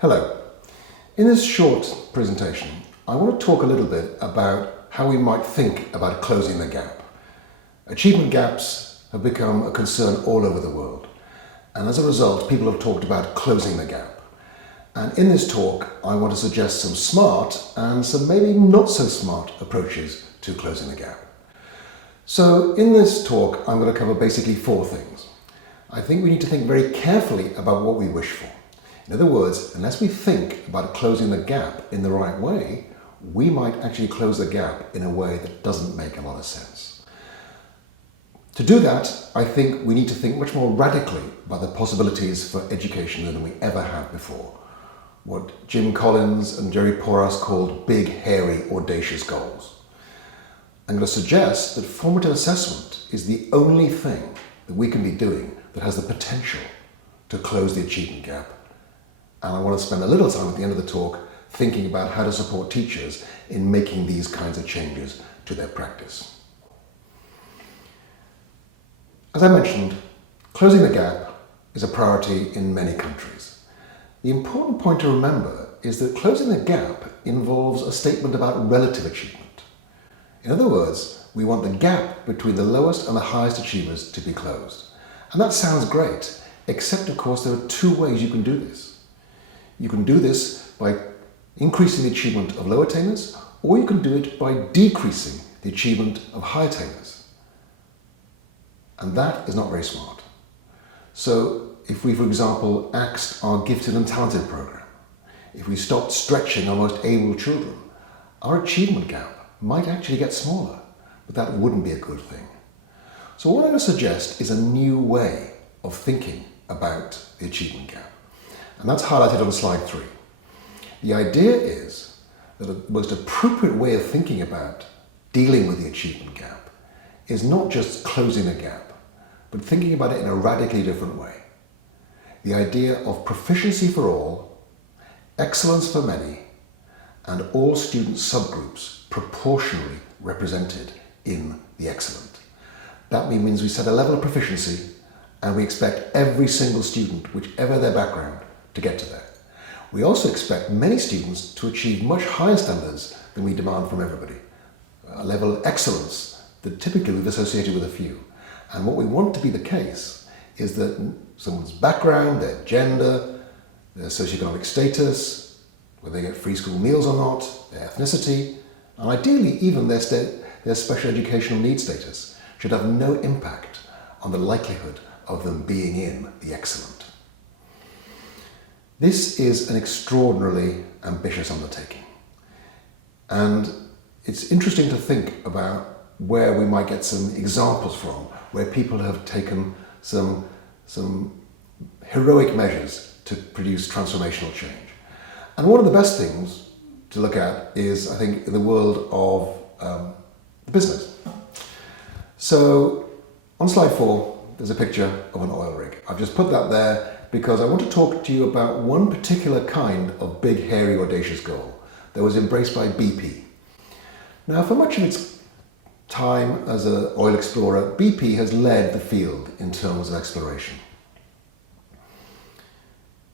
Hello. In this short presentation, I want to talk a little bit about how we might think about closing the gap. Achievement gaps have become a concern all over the world, and as a result, people have talked about closing the gap. And in this talk, I want to suggest some smart and some maybe not so smart approaches to closing the gap. So in this talk, I'm going to cover basically four things. I think we need to think very carefully about what we wish for. In other words, unless we think about closing the gap in the right way, we might actually close the gap in a way that doesn't make a lot of sense. To do that, I think we need to think much more radically about the possibilities for education than we ever have before. What Jim Collins and Jerry Porras called big, hairy, audacious goals. I'm going to suggest that formative assessment is the only thing that we can be doing that has the potential to close the achievement gap. And I want to spend a little time at the end of the talk thinking about how to support teachers in making these kinds of changes to their practice. As I mentioned, closing the gap is a priority in many countries. The important point to remember is that closing the gap involves a statement about relative achievement. In other words, we want the gap between the lowest and the highest achievers to be closed. And that sounds great, except of course there are two ways you can do this. You can do this by increasing the achievement of low attainers, or you can do it by decreasing the achievement of high attainers. And that is not very smart. So if we, for example, axed our gifted and talented program, if we stopped stretching our most able children, our achievement gap might actually get smaller, but that wouldn't be a good thing. So what I'm going to suggest is a new way of thinking about the achievement gap. And that's highlighted on slide 3. The idea is that the most appropriate way of thinking about dealing with the achievement gap is not just closing a gap, but thinking about it in a radically different way. The idea of proficiency for all, excellence for many, and all student subgroups proportionally represented in the excellent. That means we set a level of proficiency and we expect every single student, whichever their background, to get to there. We also expect many students to achieve much higher standards than we demand from everybody. A level of excellence that typically we've associated with a few. And what we want to be the case is that someone's background, their gender, their socioeconomic status, whether they get free school meals or not, their ethnicity, and ideally even their special educational needs status should have no impact on the likelihood of them being in the excellent. This is an extraordinarily ambitious undertaking. And it's interesting to think about where we might get some examples from, where people have taken some heroic measures to produce transformational change. And one of the best things to look at is, I think, in the world of the business. So on slide 4, there's a picture of an oil rig. I've just put that there because I want to talk to you about one particular kind of big, hairy, audacious goal that was embraced by BP. Now, for much of its time as an oil explorer, BP has led the field in terms of exploration.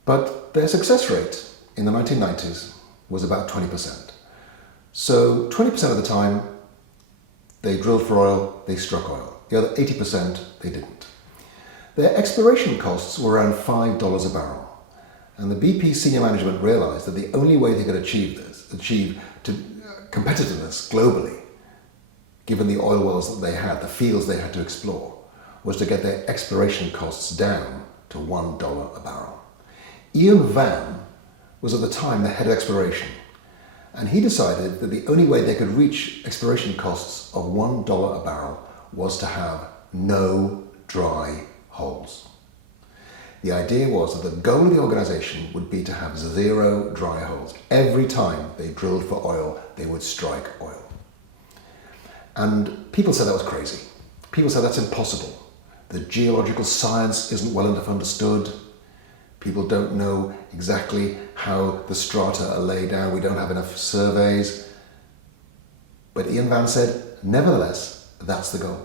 But their success rate in the 1990s was about 20%. So 20% of the time, they drilled for oil, they struck oil. The other 80%, they didn't. Their exploration costs were around $5 a barrel. And the BP senior management realized that the only way they could achieve competitiveness globally, given the oil wells that they had, the fields they had to explore, was to get their exploration costs down to $1 a barrel. Ian Vann was at the time the head of exploration, and he decided that the only way they could reach exploration costs of $1 a barrel was to have no dry holes. The idea was that the goal of the organization would be to have 0 dry holes. Every time they drilled for oil, they would strike oil. And people said that was crazy. People said that's impossible. The geological science isn't well enough understood. People don't know exactly how the strata are laid down. We don't have enough surveys. But Ian Vann said, nevertheless, that's the goal.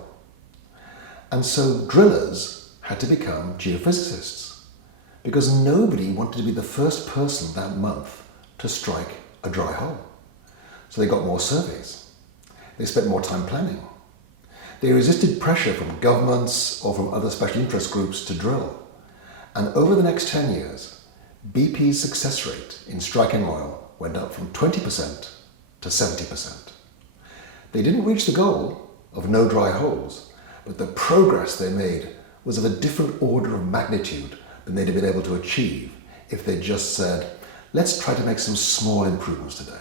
And so drillers had to become geophysicists. because nobody wanted to be the first person that month to strike a dry hole. So they got more surveys. They spent more time planning. They resisted pressure from governments or from other special interest groups to drill. And over the next 10 years, BP's success rate in striking oil went up from 20% to 70%. They didn't reach the goal of no dry holes, but the progress they made was of a different order of magnitude than they'd have been able to achieve if they just said, let's try to make some small improvements today.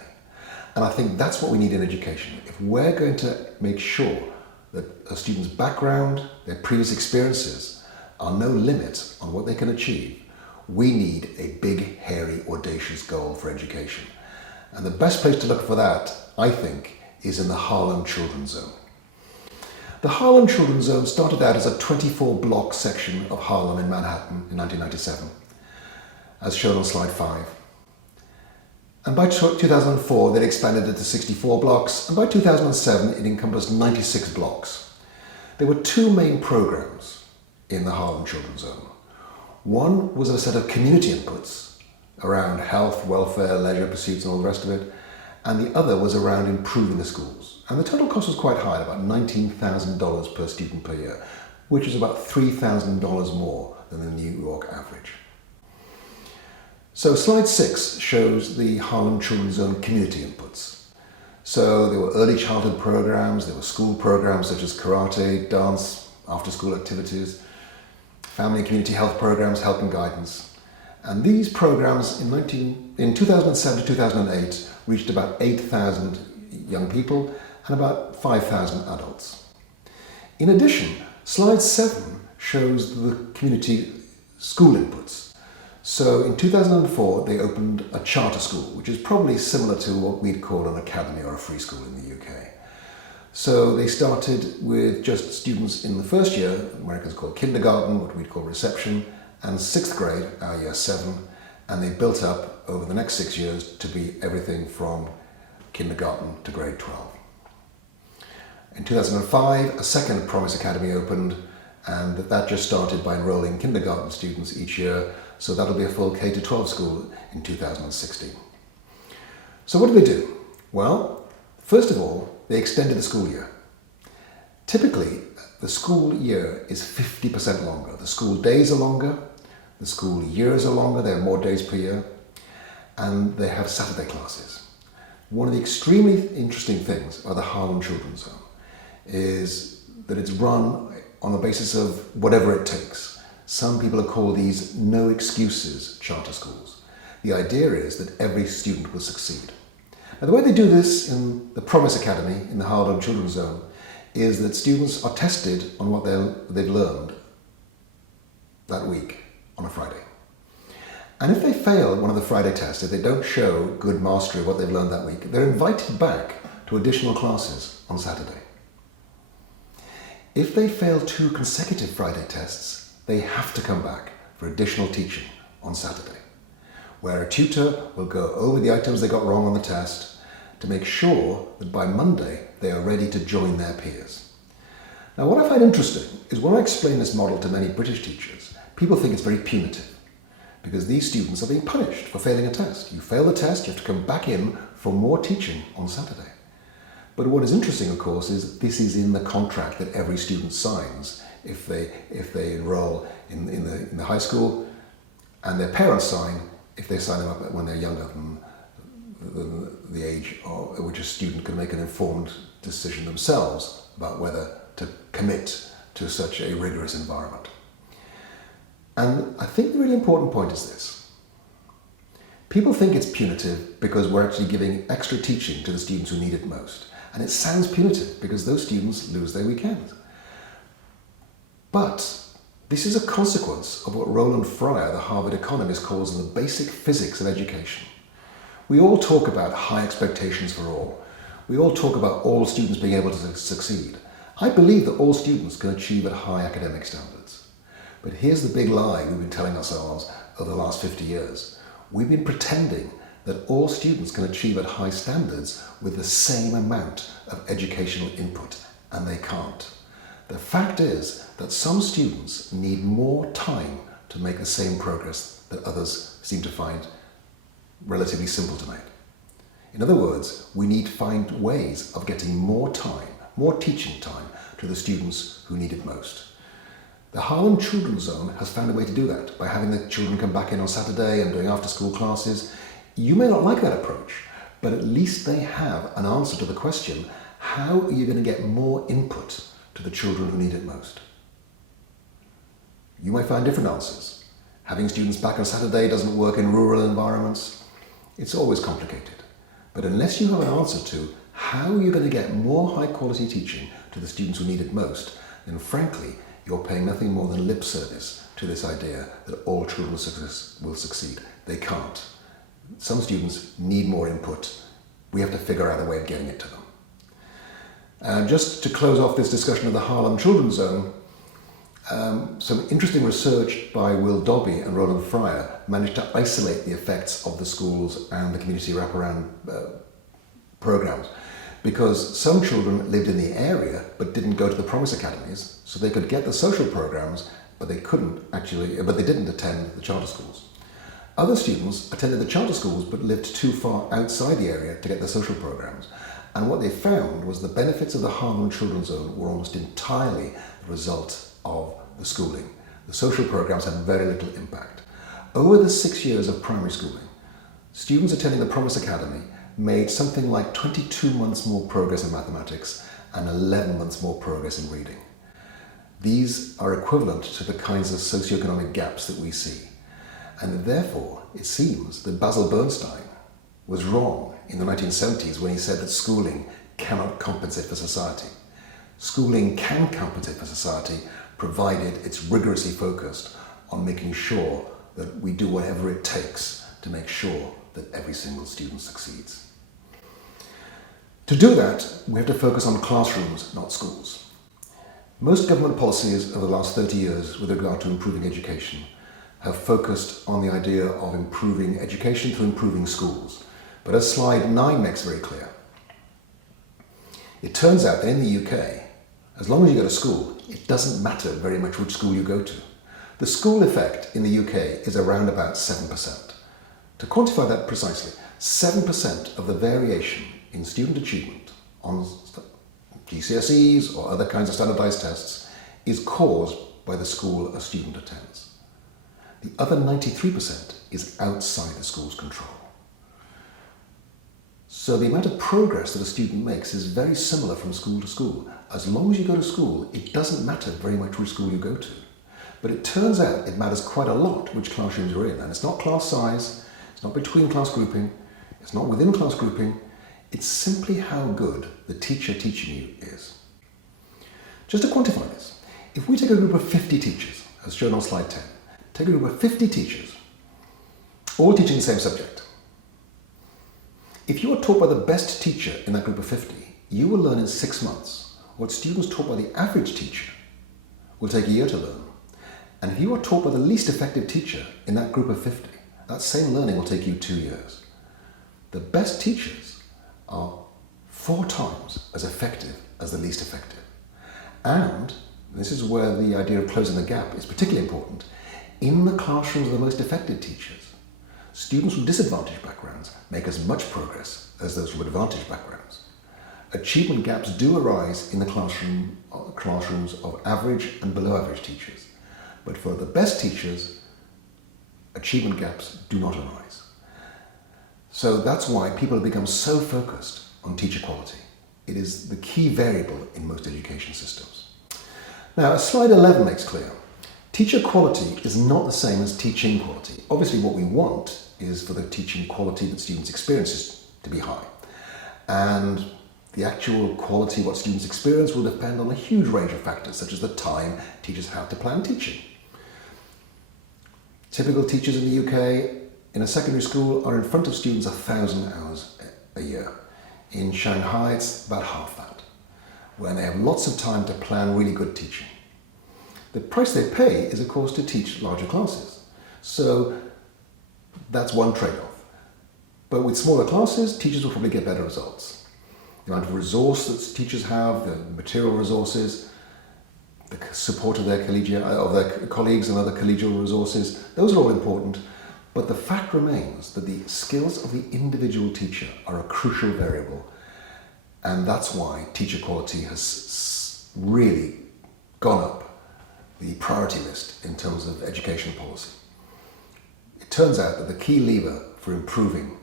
And I think that's what we need in education. If we're going to make sure that a student's background, their previous experiences are no limit on what they can achieve, we need a big, hairy, audacious goal for education. And the best place to look for that, I think, is in the Harlem Children's Zone. The Harlem Children's Zone started out as a 24-block section of Harlem in Manhattan in 1997, as shown on slide 5. And by 2004, they'd expanded it to 64 blocks, and by 2007, it encompassed 96 blocks. There were two main programs in the Harlem Children's Zone. One was a set of community inputs around health, welfare, leisure pursuits, and all the rest of it, and the other was around improving the schools. And the total cost was quite high, about $19,000 per student per year, which is about $3,000 more than the New York average. So slide 6 shows the Harlem Children's Zone community inputs. So there were early childhood programs, there were school programs such as karate, dance, after-school activities, family and community health programs, help and guidance. And these programs in 2007 to 2008 reached about 8,000 young people and about 5,000 adults. In addition, slide 7 shows the community school inputs. So in 2004, they opened a charter school, which is probably similar to what we'd call an academy or a free school in the UK. So they started with just students in the first year, Americans call kindergarten, what we'd call reception, and 6th grade, our year 7, and they built up over the next 6 years to be everything from kindergarten to grade 12. In 2005, a second Promise Academy opened, and that just started by enrolling kindergarten students each year, so that'll be a full K-12 school in 2016. So what did they do? Well, first of all, they extended the school year. Typically, the school year is 50% longer. The school days are longer, the school years are longer, there are more days per year, and they have Saturday classes. One of the extremely interesting things of the Harlem Children's Zone is that it's run on the basis of whatever it takes. Some people have called these no excuses charter schools. The idea is that every student will succeed. Now, the way they do this in the Promise Academy in the Harlem Children's Zone is that students are tested on what they've learned that week on a Friday. And if they fail one of the Friday tests, if they don't show good mastery of what they've learned that week, they're invited back to additional classes on Saturday. If they fail 2 consecutive Friday tests, they have to come back for additional teaching on Saturday, where a tutor will go over the items they got wrong on the test to make sure that by Monday they are ready to join their peers. Now, what I find interesting is when I explain this model to many British teachers, people think it's very punitive because these students are being punished for failing a test. You fail the test, you have to come back in for more teaching on Saturday. But what is interesting, of course, is this is in the contract that every student signs if they enroll in the high school, and their parents sign if they sign them up when they're younger than the age at which a student can make an informed decision themselves about whether to commit to such a rigorous environment. And I think the really important point is this. People think it's punitive because we're actually giving extra teaching to the students who need it most. And it sounds punitive because those students lose their weekends. But this is a consequence of what Roland Fryer, the Harvard economist, calls the basic physics of education. We all talk about high expectations for all. We all talk about all students being able to succeed. I believe that all students can achieve at high academic standards. But here's the big lie we've been telling ourselves over the last 50 years. We've been pretending that all students can achieve at high standards with the same amount of educational input, and they can't. The fact is that some students need more time to make the same progress that others seem to find relatively simple to make. In other words, we need to find ways of getting more time, more teaching time to the students who need it most. The Harlem Children's Zone has found a way to do that by having the children come back in on Saturday and doing after-school classes. You may not like that approach, but at least they have an answer to the question, how are you going to get more input to the children who need it most? You might find different answers. Having students back on Saturday doesn't work in rural environments. It's always complicated. But unless you have an answer to how you're going to get more high-quality teaching to the students who need it most, then frankly, you're paying nothing more than lip service to this idea that all children will succeed. They can't. Some students need more input. We have to figure out a way of getting it to them. And just to close off this discussion of the Harlem Children's Zone, some interesting research by Will Dobby and Roland Fryer managed to isolate the effects of the schools and the community wraparound programs, because some children lived in the area but didn't go to the Promise Academies, so they could get the social programs, but they didn't attend the charter schools. Other students attended the charter schools but lived too far outside the area to get the social programs. And what they found was the benefits of the Harlem Children's Zone were almost entirely the result of the schooling. The social programs had very little impact. Over the 6 years of primary schooling, students attending the Promise Academy made something like 22 months more progress in mathematics and 11 months more progress in reading. These are equivalent to the kinds of socioeconomic gaps that we see. And therefore, it seems that Basil Bernstein was wrong in the 1970s when he said that schooling cannot compensate for society. Schooling can compensate for society, provided it's rigorously focused on making sure that we do whatever it takes to make sure that every single student succeeds. To do that, we have to focus on classrooms, not schools. Most government policies over the last 30 years with regard to improving education have focused on the idea of improving education through improving schools. But as slide 9 makes very clear, it turns out that in the UK, as long as you go to school, it doesn't matter very much which school you go to. The school effect in the UK is around about 7%. To quantify that precisely, 7% of the variation in student achievement on GCSEs or other kinds of standardized tests is caused by the school a student attends. The other 93% is outside the school's control. So the amount of progress that a student makes is very similar from school to school. As long as you go to school, it doesn't matter very much which school you go to. But it turns out it matters quite a lot which classrooms you're in. And it's not class size, it's not between class grouping, it's not within class grouping, it's simply how good the teacher teaching you is. Just to quantify this, if we take a group of 50 teachers, as shown on slide 10, take a group of 50 teachers, all teaching the same subject. If you are taught by the best teacher in that group of 50, you will learn in 6 months what students taught by the average teacher will take a year to learn. And if you are taught by the least effective teacher in that group of 50, that same learning will take you 2 years. The best teachers are 4 times as effective as the least effective. And this is where the idea of closing the gap is particularly important. In the classrooms of the most effective teachers, students from disadvantaged backgrounds make as much progress as those from advantaged backgrounds. Achievement gaps do arise in the classrooms of average and below average teachers. But for the best teachers, achievement gaps do not arise. So that's why people have become so focused on teacher quality. It is the key variable in most education systems. Now, as slide 11 makes clear, teacher quality is not the same as teaching quality. Obviously, what we want is for the teaching quality that students experience to be high. And the actual quality of what students experience will depend on a huge range of factors, such as the time teachers have to plan teaching. Typical teachers in the UK in a secondary school are in front of students 1,000 hours a year. In Shanghai, it's about half that, where they have lots of time to plan really good teaching. The price they pay is, of course, to teach larger classes. So that's one trade-off. But with smaller classes, teachers will probably get better results. The amount of resource that teachers have, the material resources, the support of their colleagues and other collegial resources, those are all important. But the fact remains that the skills of the individual teacher are a crucial variable, and that's why teacher quality has really gone up the priority list in terms of education policy. It turns out that the key lever for improving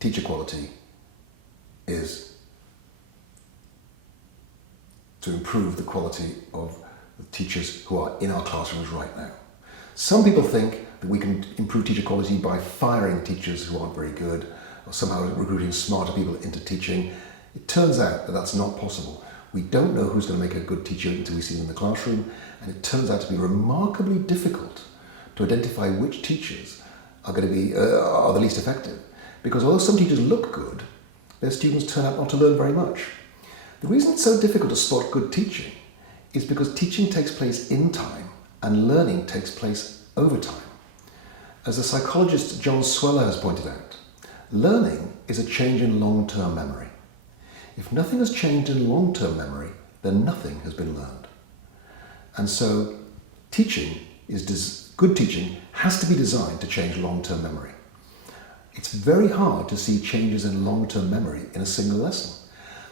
teacher quality is to improve the quality of the teachers who are in our classrooms right now. Some people think that we can improve teacher quality by firing teachers who aren't very good, or somehow recruiting smarter people into teaching. It turns out that that's not possible. We don't know who's going to make a good teacher until we see them in the classroom, and it turns out to be remarkably difficult to identify which teachers are going to be are the least effective. Because although some teachers look good, their students turn out not to learn very much. The reason it's so difficult to spot good teaching is because teaching takes place in time and learning takes place over time. As the psychologist John Sweller has pointed out, learning is a change in long-term memory. If nothing has changed in long-term memory, then nothing has been learned. And so good teaching has to be designed to change long-term memory. It's very hard to see changes in long-term memory in a single lesson.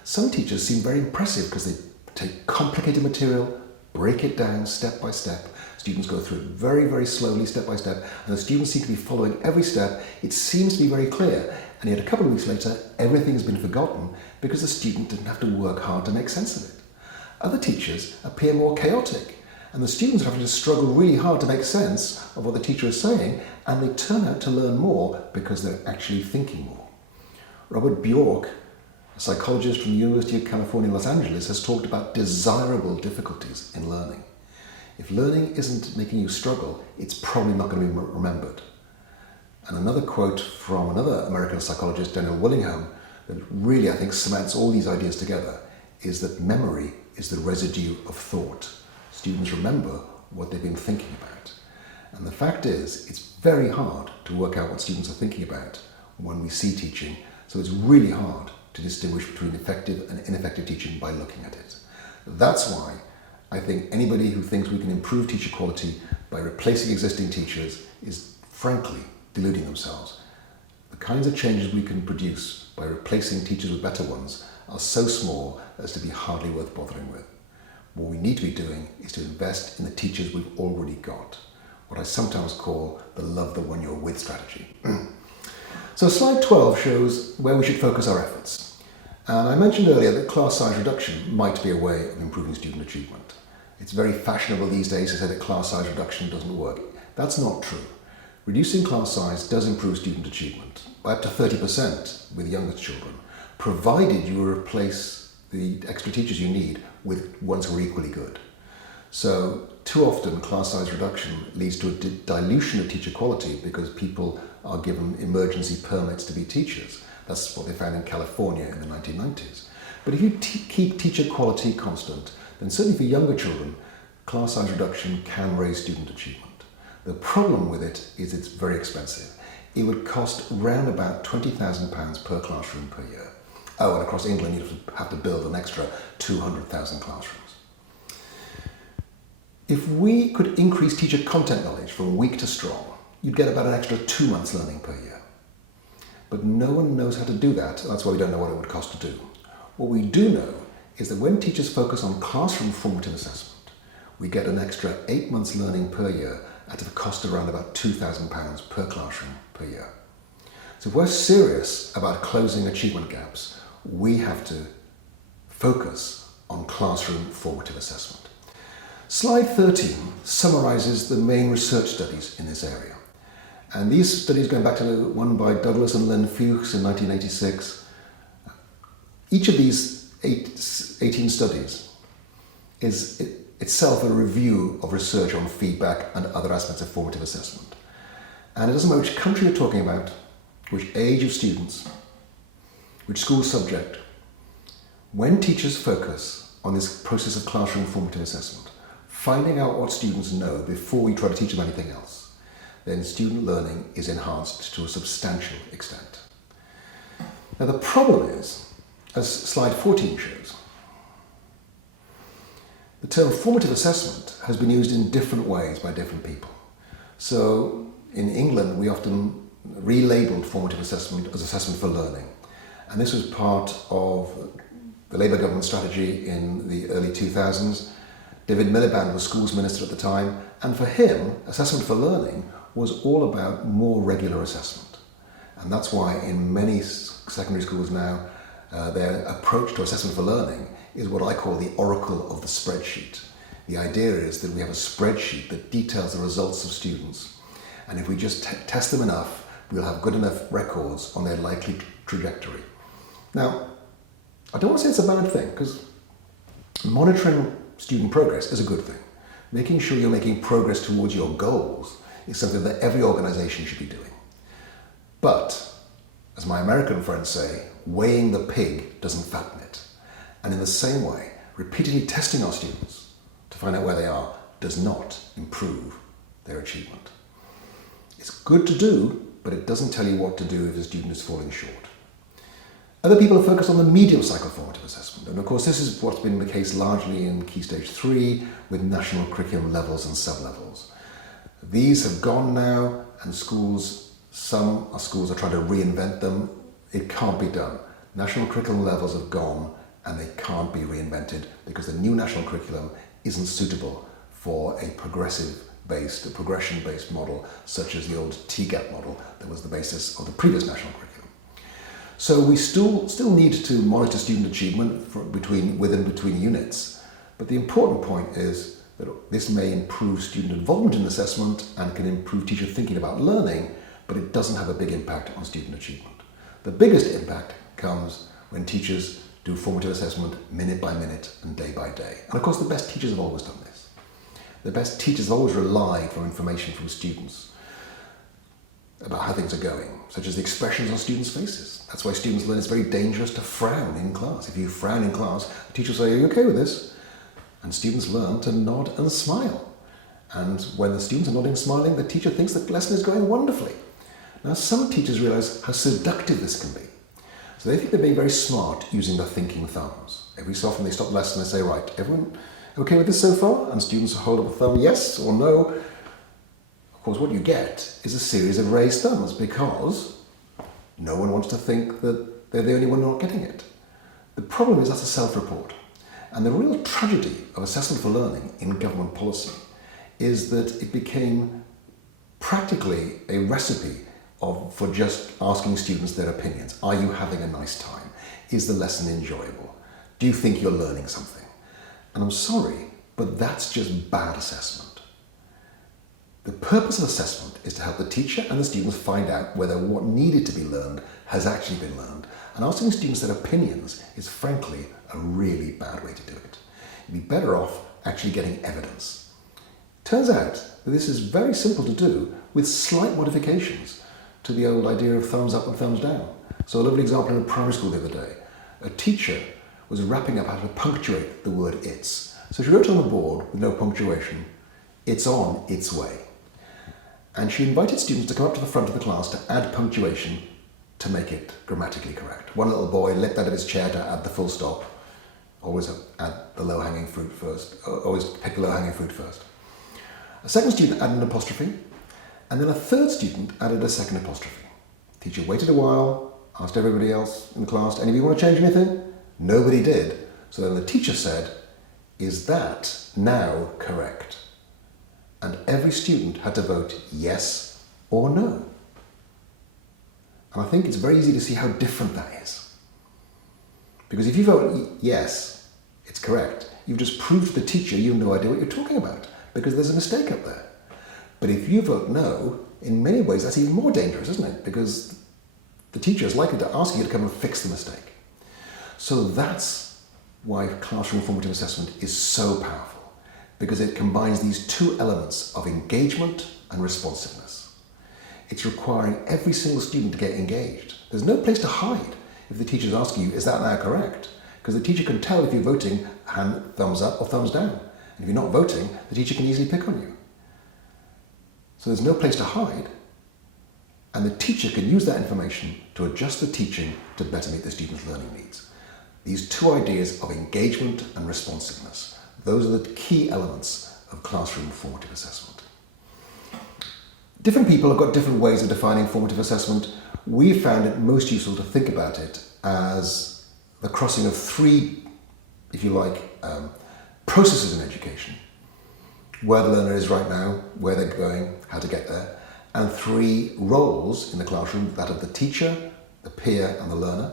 Some teachers seem very impressive because they take complicated material, break it down step by step. Students go through it very, very slowly, step by step, and the students seem to be following every step. It seems to be very clear, and yet a couple of weeks later, everything has been forgotten because the student didn't have to work hard to make sense of it. Other teachers appear more chaotic, and the students are having to struggle really hard to make sense of what the teacher is saying, and they turn out to learn more because they're actually thinking more. Robert Bjork, a psychologist from the University of California, Los Angeles, has talked about desirable difficulties in learning. If learning isn't making you struggle, it's probably not going to be remembered. And another quote from another American psychologist, Daniel Willingham, that really, I think, cements all these ideas together, is that memory is the residue of thought. Students remember what they've been thinking about. And the fact is, it's very hard to work out what students are thinking about when we see teaching, so it's really hard to distinguish between effective and ineffective teaching by looking at it. That's why I think anybody who thinks we can improve teacher quality by replacing existing teachers is frankly deluding themselves. The kinds of changes we can produce by replacing teachers with better ones are so small as to be hardly worth bothering with. What we need to be doing is to invest in the teachers we've already got, what I sometimes call the love the one you're with strategy. So slide 12 shows where we should focus our efforts. And I mentioned earlier that class size reduction might be a way of improving student achievement. It's very fashionable these days to say that class size reduction doesn't work. That's not true. Reducing class size does improve student achievement by up to 30% with younger children, provided you replace the extra teachers you need with ones who are equally good. So too often class size reduction leads to a dilution of teacher quality because people are given emergency permits to be teachers. That's what they found in California in the 1990s. But if you keep teacher quality constant, then certainly for younger children, class size reduction can raise student achievement. The problem with it is it's very expensive. It would cost around about £20,000 per classroom per year. Oh, and across England you'd have to build an extra 200,000 classrooms. If we could increase teacher content knowledge from weak to strong, you'd get about an extra 2 months learning per year. But no one knows how to do that. That's why we don't know what it would cost to do. What we do know is that when teachers focus on classroom formative assessment, we get an extra 8 months learning per year at a cost around about £2,000 per classroom per year. So if we're serious about closing achievement gaps, we have to focus on classroom formative assessment. Slide 13 summarises the main research studies in this area. And these studies, going back to the one by Douglas and Len Fuchs in 1986, each of these 18 studies is itself a review of research on feedback and other aspects of formative assessment. And it doesn't matter which country you're talking about, which age of students, which school subject. When teachers focus on this process of classroom formative assessment, finding out what students know before we try to teach them anything else, then student learning is enhanced to a substantial extent. Now the problem is, as slide 14 shows, The term formative assessment has been used in different ways by different people. So in England, we often relabeled formative assessment as assessment for learning. And this was part of the Labour government strategy in the early 2000s. David Miliband was schools minister at the time, and for him, assessment for learning was all about more regular assessment. And that's why in many secondary schools now, their approach to assessment for learning is what I call the oracle of the spreadsheet. The idea is that we have a spreadsheet that details the results of students, and if we just test them enough, we'll have good enough records on their likely trajectory. Now, I don't want to say it's a bad thing, because monitoring student progress is a good thing. Making sure you're making progress towards your goals is something that every organisation should be doing. But, as my American friends say, weighing the pig doesn't fatten it. And in the same way, repeatedly testing our students to find out where they are does not improve their achievement. It's good to do, but it doesn't tell you what to do if a student is falling short. Other people are focused on the medium cycle formative assessment, and of course this is what's been the case largely in Key Stage 3 with national curriculum levels and sub-levels. These have gone now, and some schools are trying to reinvent them. It can't be done. National curriculum levels have gone, and they can't be reinvented because the new national curriculum isn't suitable for a progression-based model such as the old TGAP model that was the basis of the previous national curriculum. So we still need to monitor student achievement between units, but the important point is that this may improve student involvement in assessment and can improve teacher thinking about learning, but it doesn't have a big impact on student achievement. The biggest impact comes when teachers do formative assessment minute by minute and day by day. And of course the best teachers have always done this. The best teachers have always relied for information from students about how things are going, such as the expressions on students' faces. That's why students learn it's very dangerous to frown in class. If you frown in class, the teacher will say, "Are you okay with this?" And students learn to nod and smile. And when the students are nodding and smiling, the teacher thinks the lesson is going wonderfully. Now some teachers realise how seductive this can be. So they think they're being very smart using the thinking thumbs. Every so often they stop the lesson and they say, "Right, everyone okay with this so far?" And students hold up a thumb, yes or no. Of course, what you get is a series of raised thumbs because no one wants to think that they're the only one not getting it. The problem is that's a self-report. And the real tragedy of assessment for learning in government policy is that it became practically a recipe for just asking students their opinions. Are you having a nice time? Is the lesson enjoyable? Do you think you're learning something? And I'm sorry, but that's just bad assessment. The purpose of assessment is to help the teacher and the students find out whether what needed to be learned has actually been learned. And asking students their opinions is frankly a really bad way to do it. You'd be better off actually getting evidence. Turns out that this is very simple to do with slight modifications to the old idea of thumbs up and thumbs down. So a lovely example in a primary school the other day. A teacher was wrapping up how to punctuate the word "it's." So she wrote on the board with no punctuation, "It's on its way." And she invited students to come up to the front of the class to add punctuation to make it grammatically correct. One little boy leapt out of his chair to add the full stop. Always add the low-hanging fruit first. Always pick the low-hanging fruit first. A second student added an apostrophe, and then a third student added a second apostrophe. Teacher waited a while, asked everybody else in the class, "Any of you want to change anything?" Nobody did. So then the teacher said, "Is that now correct?" And every student had to vote yes or no. And I think it's very easy to see how different that is. Because if you vote yes, it's correct, you've just proved to the teacher you have no idea what you're talking about, because there's a mistake up there. But if you vote no, in many ways that's even more dangerous, isn't it? Because the teacher is likely to ask you to come and fix the mistake. So that's why classroom formative assessment is so powerful, because it combines these two elements of engagement and responsiveness. It's requiring every single student to get engaged. There's no place to hide if the teacher's asking you, "Is that now correct?" Because the teacher can tell if you're voting thumbs up or thumbs down. And if you're not voting, the teacher can easily pick on you. So there's no place to hide, and the teacher can use that information to adjust the teaching to better meet the student's learning needs. These two ideas of engagement and responsiveness, Those are the key elements of classroom formative assessment. Different people have got different ways of defining formative assessment. We found it most useful to think about it as the crossing of three, if you like, processes in education. Where the learner is right now, where they're going, how to get there, and three roles in the classroom, that of the teacher, the peer, and the learner.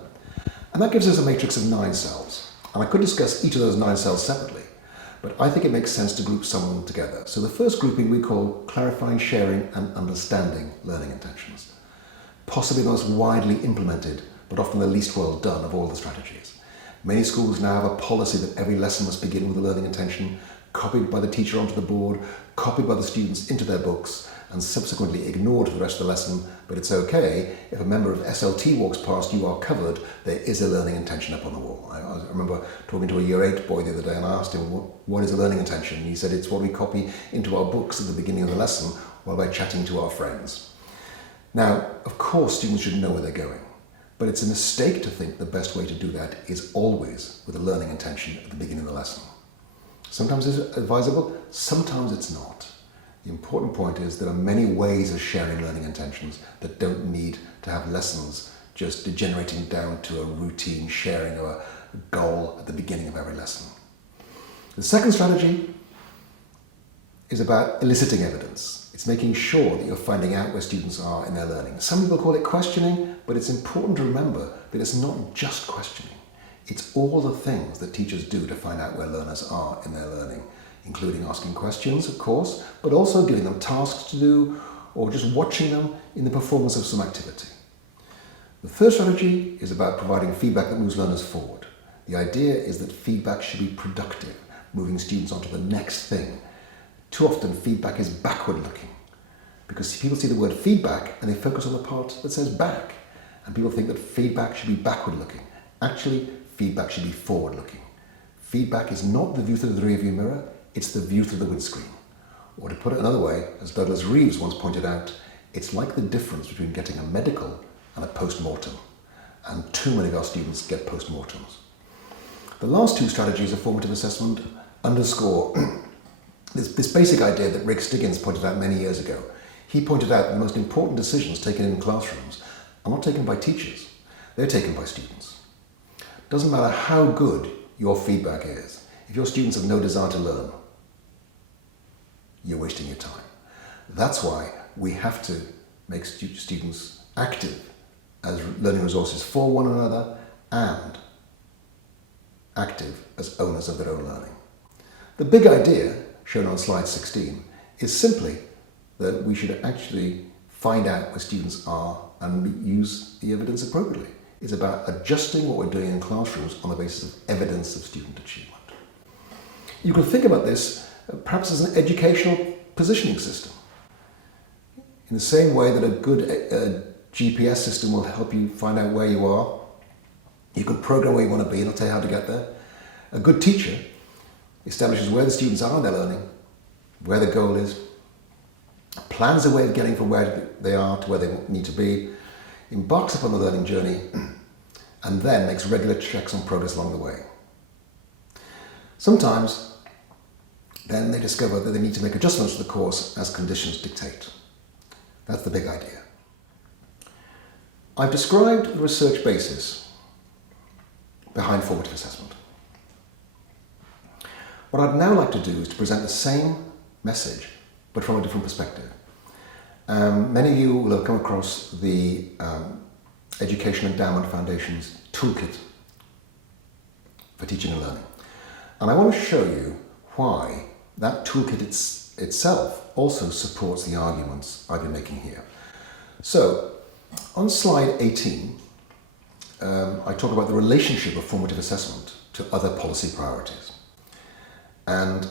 And that gives us a matrix of 9 cells. And I could discuss each of those 9 cells separately, but I think it makes sense to group some of them together. So the first grouping we call clarifying, sharing, and understanding learning intentions. Possibly the most widely implemented, but often the least well done of all the strategies. Many schools now have a policy that every lesson must begin with a learning intention, copied by the teacher onto the board, copied by the students into their books, and subsequently ignored for the rest of the lesson, but it's okay, if a member of SLT walks past, you are covered, there is a learning intention up on the wall. I remember talking to a year 8 boy the other day and I asked him, what is a learning intention? And he said, it's what we copy into our books at the beginning of the lesson while we're chatting to our friends. Now, of course, students should know where they're going, but it's a mistake to think the best way to do that is always with a learning intention at the beginning of the lesson. Sometimes it's advisable, sometimes it's not. The important point is there are many ways of sharing learning intentions that don't need to have lessons just degenerating down to a routine sharing of a goal at the beginning of every lesson. The second strategy is about eliciting evidence. It's making sure that you're finding out where students are in their learning. Some people call it questioning, but it's important to remember that it's not just questioning. It's all the things that teachers do to find out where learners are in their learning, including asking questions, of course, but also giving them tasks to do or just watching them in the performance of some activity. The third strategy is about providing feedback that moves learners forward. The idea is that feedback should be productive, moving students on to the next thing. Too often feedback is backward looking because people see the word feedback and they focus on the part that says back, and people think that feedback should be backward looking. Actually, feedback should be forward looking. Feedback is not the view through the rearview mirror, it's the view through the windscreen. Or to put it another way, as Douglas Reeves once pointed out, it's like the difference between getting a medical and a post-mortem. And too many of our students get post-mortems. The last 2 strategies of formative assessment underscore this basic idea that Rick Stiggins pointed out many years ago. He pointed out that the most important decisions taken in classrooms are not taken by teachers, they're taken by students. Doesn't matter how good your feedback is, if your students have no desire to learn, you're wasting your time. That's why we have to make students active as learning resources for one another and active as owners of their own learning. The big idea, shown on slide 16, is simply that we should actually find out where students are and use the evidence appropriately. It's about adjusting what we're doing in classrooms on the basis of evidence of student achievement. You can think about this perhaps as an educational positioning system. In the same way that a good GPS system will help you find out where you are, you can program where you want to be and it'll tell you how to get there. A good teacher establishes where the students are in their learning, where the goal is, plans a way of getting from where they are to where they need to be, embarks upon the learning journey, and then makes regular checks on progress along the way. Sometimes, then they discover that they need to make adjustments to the course as conditions dictate. That's the big idea. I've described the research basis behind formative assessment. What I'd now like to do is to present the same message, but from a different perspective. Many of you will have come across the Education Endowment Foundation's toolkit for teaching and learning. And I want to show you why that toolkit itself also supports the arguments I've been making here. So, on slide 18, I talk about the relationship of formative assessment to other policy priorities. And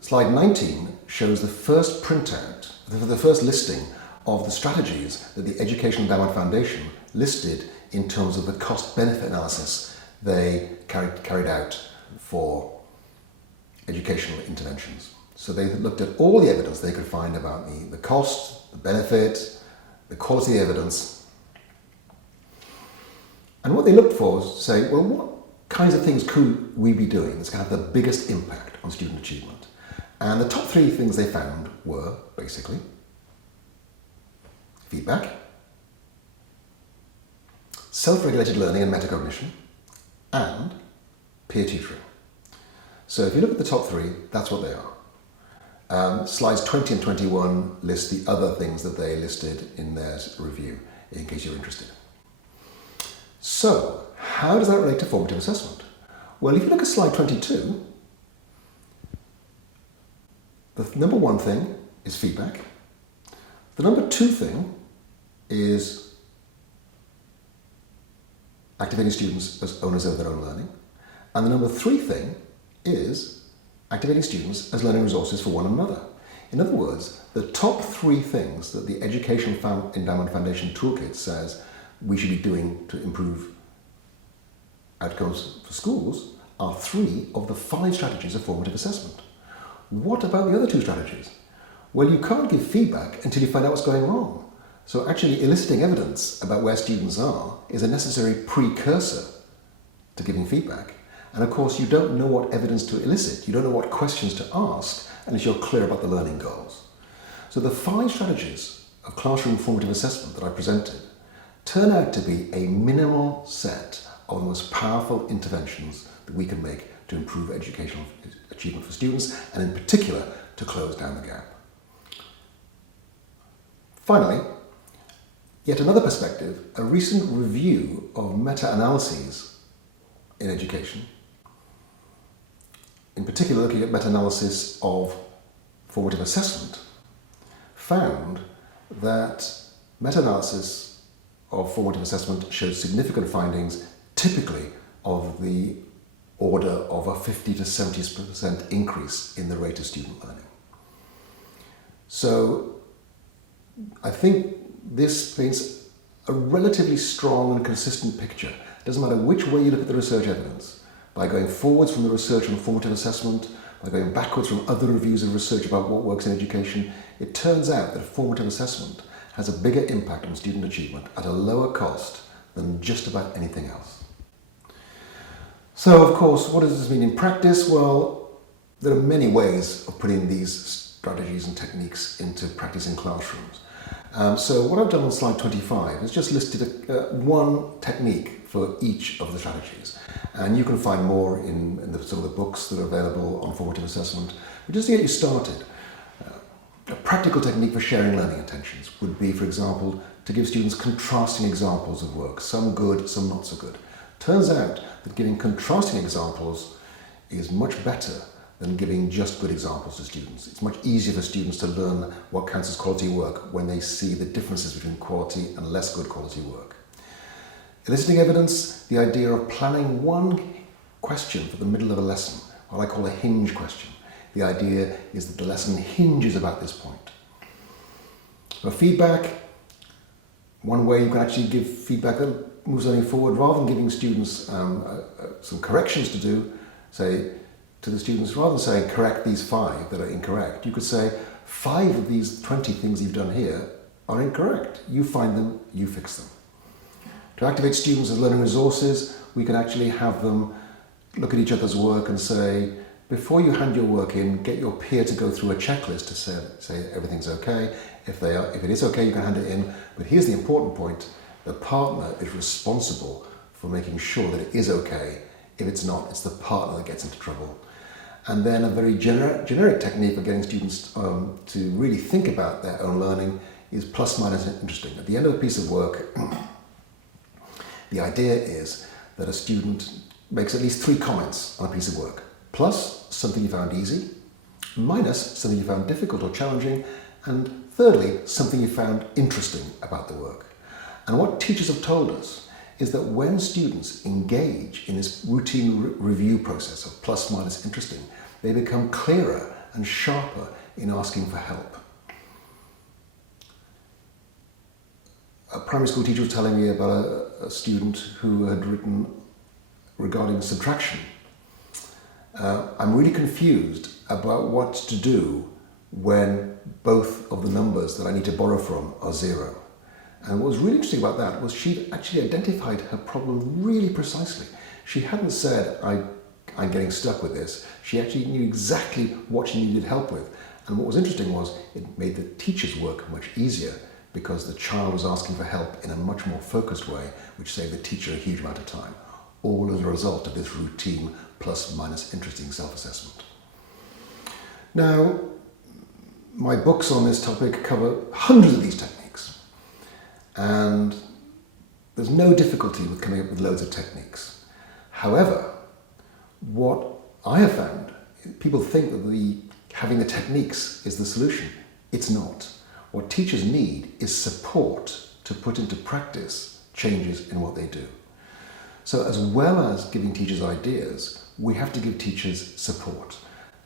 slide 19 shows the first printout, the first listing of the strategies that the Education Endowment Foundation listed in terms of the cost-benefit analysis they carried out for educational interventions. So they looked at all the evidence they could find about the cost, the benefit, the quality of the evidence. And what they looked for was to say, well, what kinds of things could we be doing that's going to have the biggest impact? on student achievement. And the top 3 things they found were basically feedback, self-regulated learning and metacognition, and peer tutoring. So if you look at the top 3, that's what they are. Slides 20 and 21 list the other things that they listed in their review, in case you're interested. So, how does that relate to formative assessment? Well, if you look at slide 22, the number 1 thing is feedback. The number 2 thing is activating students as owners of their own learning. And the number 3 thing is activating students as learning resources for one another. In other words, the top 3 things that the Education Endowment Foundation Toolkit says we should be doing to improve outcomes for schools are 3 of the 5 strategies of formative assessment. What about the other 2 strategies? Well, you can't give feedback until you find out what's going wrong. So actually eliciting evidence about where students are is a necessary precursor to giving feedback. And of course, you don't know what evidence to elicit. You don't know what questions to ask unless you're clear about the learning goals. So the 5 strategies of classroom formative assessment that I presented turn out to be a minimal set of the most powerful interventions that we can make to improve educational achievement for students, and in particular, to close down the gap. Finally, yet another perspective, a recent review of meta-analyses in education, in particular looking at meta-analysis of formative assessment, found that meta-analysis of formative assessment shows significant findings, typically of the order of a 50 to 70% increase in the rate of student learning. So I think this paints a relatively strong and consistent picture. It doesn't matter which way you look at the research evidence, by going forwards from the research on formative assessment, by going backwards from other reviews of research about what works in education, it turns out that formative assessment has a bigger impact on student achievement at a lower cost than just about anything else. So, of course, what does this mean in practice? Well, there are many ways of putting these strategies and techniques into practice in classrooms. So what I've done on slide 25 is just listed one technique for each of the strategies. And you can find more in some of the books that are available on formative assessment. But just to get you started, a practical technique for sharing learning intentions would be, for example, to give students contrasting examples of work, some good, some not so good. Turns out that giving contrasting examples is much better than giving just good examples to students. It's much easier for students to learn what counts as quality work when they see the differences between quality and less good quality work. Eliciting evidence, the idea of planning one question for the middle of a lesson, what I call a hinge question. The idea is that the lesson hinges about this point. For feedback, one way you can actually give feedback that moves learning forward, rather than giving students some corrections to do, say to the students, rather than saying correct these 5 that are incorrect, you could say 5 of these 20 things you've done here are incorrect. You find them, you fix them. To activate students as learning resources, we can actually have them look at each other's work and say, before you hand your work in, get your peer to go through a checklist to say everything's okay. If it is okay, you can hand it in. But here's the important point. The partner is responsible for making sure that it is okay. If it's not, it's the partner that gets into trouble. And then a very generic technique for getting students to really think about their own learning is plus minus interesting. At the end of a piece of work, the idea is that a student makes at least 3 comments on a piece of work. Plus, something you found easy. Minus, something you found difficult or challenging. And thirdly, something you found interesting about the work. And what teachers have told us is that when students engage in this routine review process of plus minus interesting, they become clearer and sharper in asking for help. A primary school teacher was telling me about a student who had written regarding subtraction. I'm really confused about what to do when both of the numbers that I need to borrow from are 0. And what was really interesting about that was she'd actually identified her problem really precisely. She hadn't said, I I'm getting stuck with this. She actually knew exactly what she needed help with. And what was interesting was it made the teacher's work much easier because the child was asking for help in a much more focused way, which saved the teacher a huge amount of time, all as a result of this routine plus minus interesting self-assessment. Now, my books on this topic cover hundreds of these techniques, and there's no difficulty with coming up with loads of techniques. However, what I have found, people think that having the techniques is the solution. It's not. What teachers need is support to put into practice changes in what they do. So as well as giving teachers ideas, we have to give teachers support.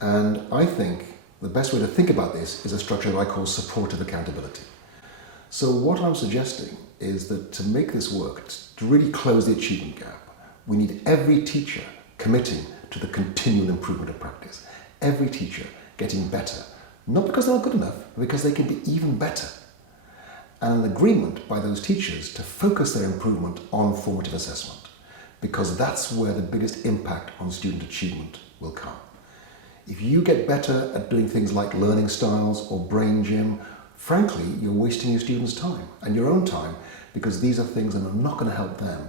And I think the best way to think about this is a structure that I call supportive accountability. So what I'm suggesting is that to make this work, to really close the achievement gap, we need every teacher committing to the continual improvement of practice. Every teacher getting better, not because they're not good enough, but because they can be even better. And an agreement by those teachers to focus their improvement on formative assessment, because that's where the biggest impact on student achievement will come. If you get better at doing things like learning styles or brain gym, frankly, you're wasting your students' time and your own time, because these are things that are not going to help them.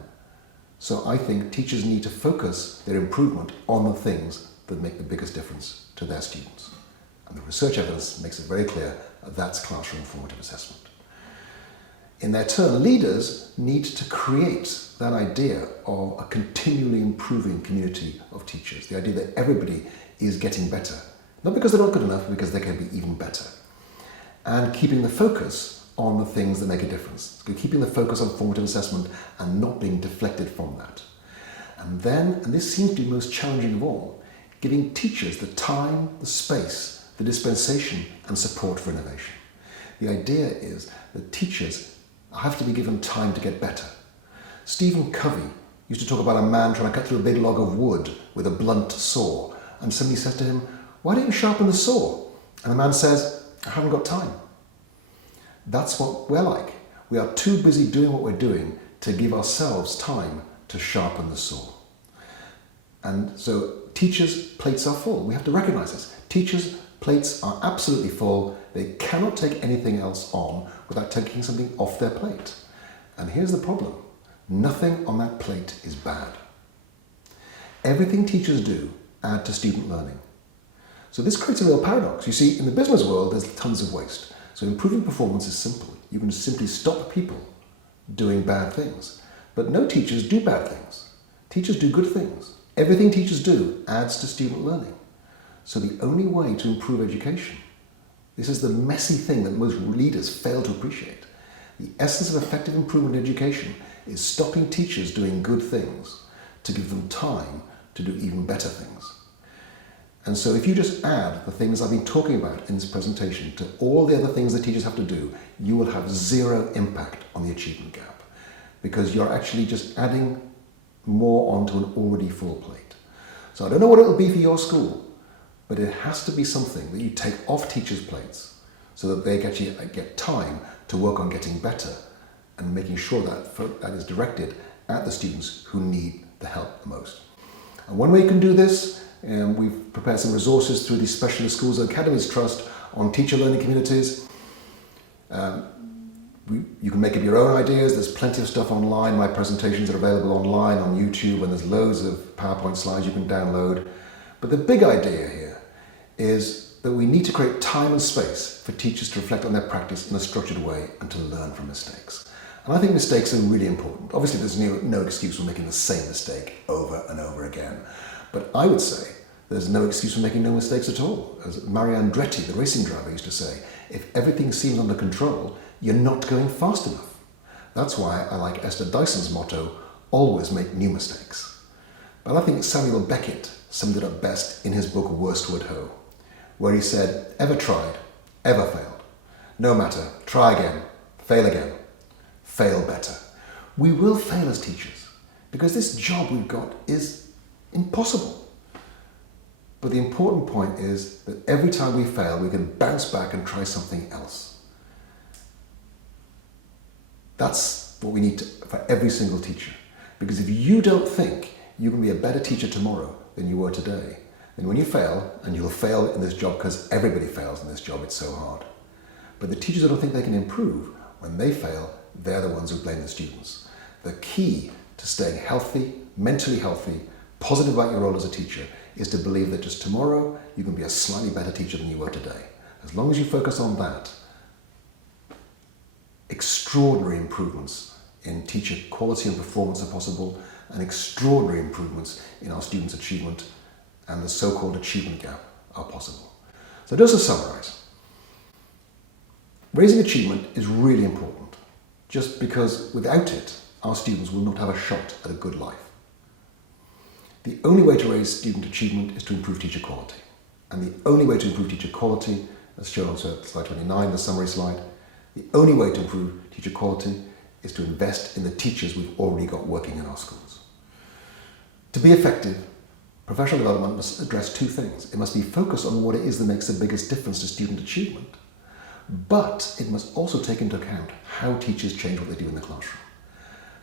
So I think teachers need to focus their improvement on the things that make the biggest difference to their students. And the research evidence makes it very clear that that's classroom formative assessment. In their turn, leaders need to create that idea of a continually improving community of teachers, the idea that everybody is getting better, not because they're not good enough, but because they can be even better. And keeping the focus on the things that make a difference, keeping the focus on formative assessment and not being deflected from that. And then, and this seems to be most challenging of all, giving teachers the time, the space, the dispensation and support for innovation. The idea is that teachers have to be given time to get better. Stephen Covey used to talk about a man trying to cut through a big log of wood with a blunt saw, and somebody says to him, "Why don't you sharpen the saw?" And the man says, "I haven't got time." That's what we're like. We are too busy doing what we're doing to give ourselves time to sharpen the saw. And so teachers' plates are full. We have to recognize this. Teachers' plates are absolutely full. They cannot take anything else on without taking something off their plate. And here's the problem. Nothing on that plate is bad. Everything teachers do add to student learning. So this creates a real paradox. You see, in the business world, there's tons of waste. So improving performance is simple. You can simply stop people doing bad things. But no teachers do bad things. Teachers do good things. Everything teachers do adds to student learning. So the only way to improve education, this is the messy thing that most leaders fail to appreciate. The essence of effective improvement in education is stopping teachers doing good things to give them time to do even better things. And so if you just add the things I've been talking about in this presentation to all the other things that teachers have to do, you will have zero impact on the achievement gap, because you're actually just adding more onto an already full plate. So I don't know what it'll be for your school, but it has to be something that you take off teachers' plates so that they actually get time to work on getting better and making sure that that is directed at the students who need the help the most. And one way you can do this, we've prepared some resources through the Specialist Schools and Academies Trust on teacher learning communities. You can make up your own ideas. There's plenty of stuff online. My presentations are available online on YouTube, and there's loads of PowerPoint slides you can download. But the big idea here is that we need to create time and space for teachers to reflect on their practice in a structured way and to learn from mistakes. And I think mistakes are really important. Obviously, there's no excuse for making the same mistake over and over again. But I would say there's no excuse for making no mistakes at all. As Mario Andretti, the racing driver, used to say, if everything seems under control, you're not going fast enough. That's why I like Esther Dyson's motto, always make new mistakes. But I think Samuel Beckett summed it up best in his book Worst Would Ho, where he said, ever tried, ever failed. No matter, try again, fail better. We will fail as teachers because this job we've got is impossible. But the important point is that every time we fail, we can bounce back and try something else. That's what we need for every single teacher. Because if you don't think you can be a better teacher tomorrow than you were today, then when you fail, and you'll fail in this job because everybody fails in this job, it's so hard. But the teachers who don't think they can improve, when they fail, they're the ones who blame the students. The key to staying healthy, mentally healthy, positive about your role as a teacher is to believe that just tomorrow you can be a slightly better teacher than you were today. As long as you focus on that, extraordinary improvements in teacher quality and performance are possible, and extraordinary improvements in our students' achievement and the so-called achievement gap are possible. So just to summarize, raising achievement is really important, just because without it, our students will not have a shot at a good life. The only way to raise student achievement is to improve teacher quality. And the only way to improve teacher quality, as shown on slide 29, the summary slide, the only way to improve teacher quality is to invest in the teachers we've already got working in our schools. To be effective, professional development must address two things. It must be focused on what it is that makes the biggest difference to student achievement, but it must also take into account how teachers change what they do in the classroom.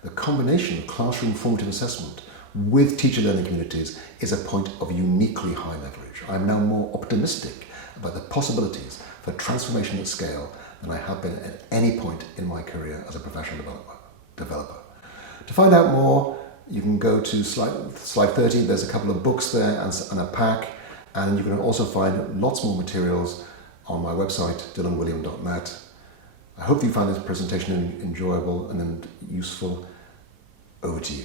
The combination of classroom formative assessment with teacher learning communities is a point of uniquely high leverage. I'm now more optimistic about the possibilities for transformation at scale than I have been at any point in my career as a professional developer. To find out more, you can go to slide 30. There's a couple of books there and a pack, and you can also find lots more materials on my website, dylanwilliam.net. I hope you found this presentation enjoyable and useful. Over to you.